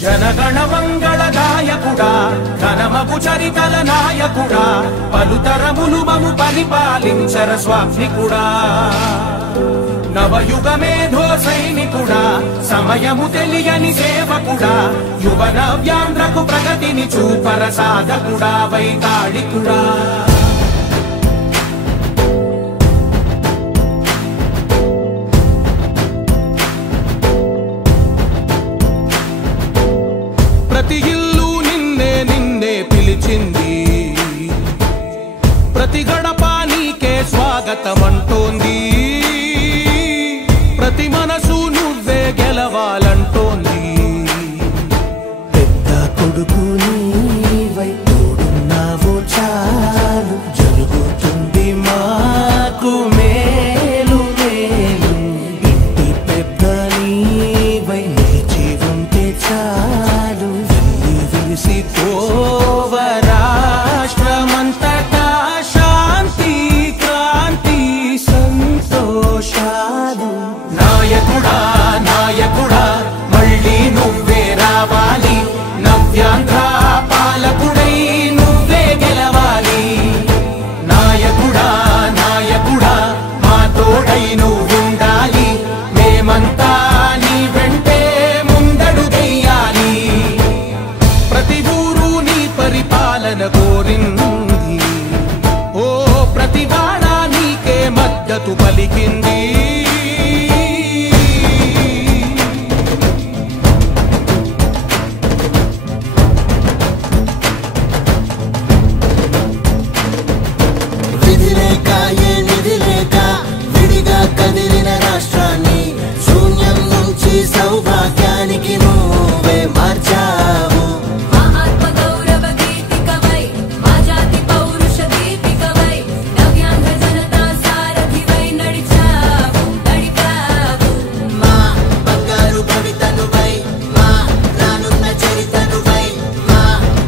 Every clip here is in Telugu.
జనగణ మంగళ నాయకుడా ఘనమగు చరితల నాయకుడా పలుతరములు మము పరిపాలించర స్వామికుడా నవయుగ మేధో సైనికుడా సమయము తెలియని సేవకుడా యువన వ్యాంధ్రకు ప్రగతిని చూపర సాధకుడా వైతాళికుడా ప్రతి ఇల్లు నిన్నే నిన్నే పిలిచింది ప్రతి గడప నీకే స్వాగతమంటోంది ప్రతి మనసు నువ్వే గెలవాలంటోంది పెద్ద కొడుకు నీవై తోడున్నావు చాలు జరుగుతుంది మాకు మేలు మేలు ఇంటి పెద్ద నీవై నిలిచి ఉంటే చాలు వెళ్ళి విసిపోవ రాష్ట్రమంతటా శాంతి క్రాంతి సంతోషాలు నాయకుడా నాయకుడా మళ్ళీ నువ్వే రావాలి నవ్యాంధ్ర పాలకుడై నువ్వే గెలవాలి నాయకుడా నాయకుడా మా తోడై నువ్వుండాలి మేమంతా నీ వెంటే ముందడుగెయ్యాలి ప్రతి ఊరు నీ పరిపాలన కోరింది ఓ ప్రతి వాడ నీకే మద్దతు పలికింది సౌభాగ్యానికి నువ్వే మార్చావు మా ఆత్మ గౌరవ గీతికవై మా జాతి పౌరుష దీపికవై నవ్యాంధ్ర జనతా సారథివై నడిచావు నడిపావు మా బంగారు భవితనువై మా రానున్న చరితనువై మా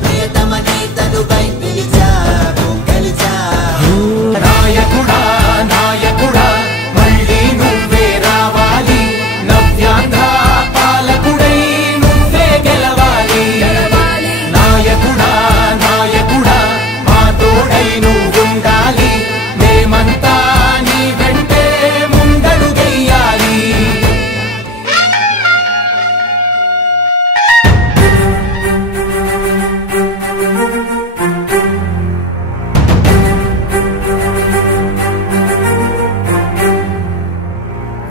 ప్రియతమ నేతనువై పిలిచావు గెలిచావు నాయకుడా నాయకుడా మళ్ళీ నువ్వే రావాలి నవ్యాంధ్ర పాలకుడై నువ్వే గెలవాలి నాయకుడా నాయకుడా మా తోడై నువ్వుండాలి మేమంతా నీ వెంటే ముందడుగెయ్యాలి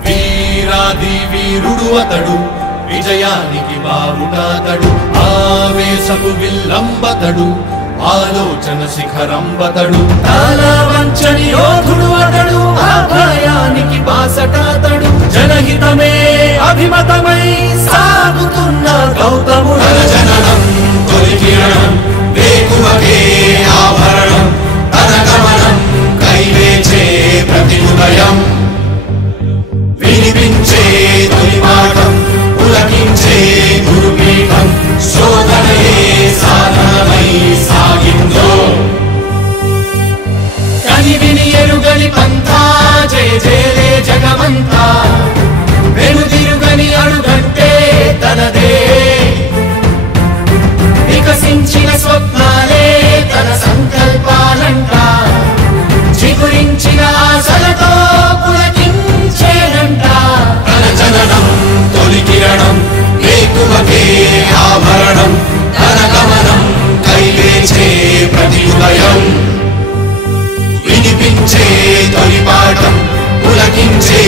వీరాది వీరుడు అతడు విజయానికి బావుటాతడు ఆవేశపు విల్లంబతడు ఆలోచన శిఖరంబతడు తాళవంచని యోధుడు అతడు ఆభయానికి బాసటాతడు జనహితమే అభిమతమై సాగుతున్న గౌతముడు జననం తొలికిరణం వేకువకే ఆభరణం తన గమనం కైవేచే ప్రతి ఉదయం వినిపించే తొలిమాటం పులకించే గురుపీఠం శోధనయే సాధనమై సాగిందో కని విని ఎరుగని పంథా జయ జయలే జగమంతా వెనుదిరుగని అడుగంటే తనదే వికసించిన స్వప్నాలే తన సంకల్పాలంట చిగురించిన ఆశలతో పులకించేనంట తన జననం తొలి కిరణం వేకువకే ఆభరణం తన గమనం కైవేచే ప్రతి ఉదయం వినిపించే తొలి పాఠం పులకించే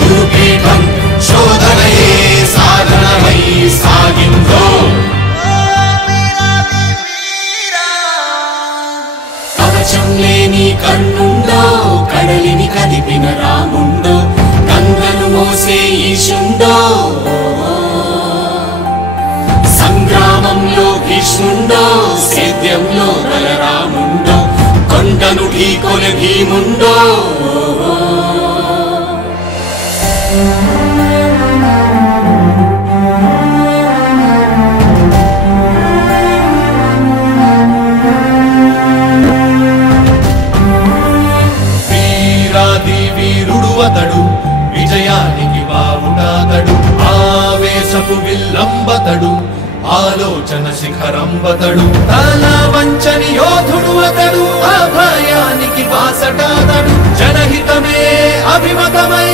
గురుపీఠం శోధనయే సాధనమై సాగిందో కవచం లేని కన్నుండో కడలిని కదిపిన రాముండో గంగను మోసే ఈశుండో సంగ్రామంలో భీష్ముండో సేద్యంలో బలరాముండో కొండను ఢీకొనే భీముండో వీరాది వీరుడు అతడు విజయానికి బావుటాతడు ఆవేశపు విల్లంబతడు ఆలోచన శిఖరం వతడు తల వంచని యోధుడు అతడు అభయానికి బాసటాతడు జనహితమే అభిమతమై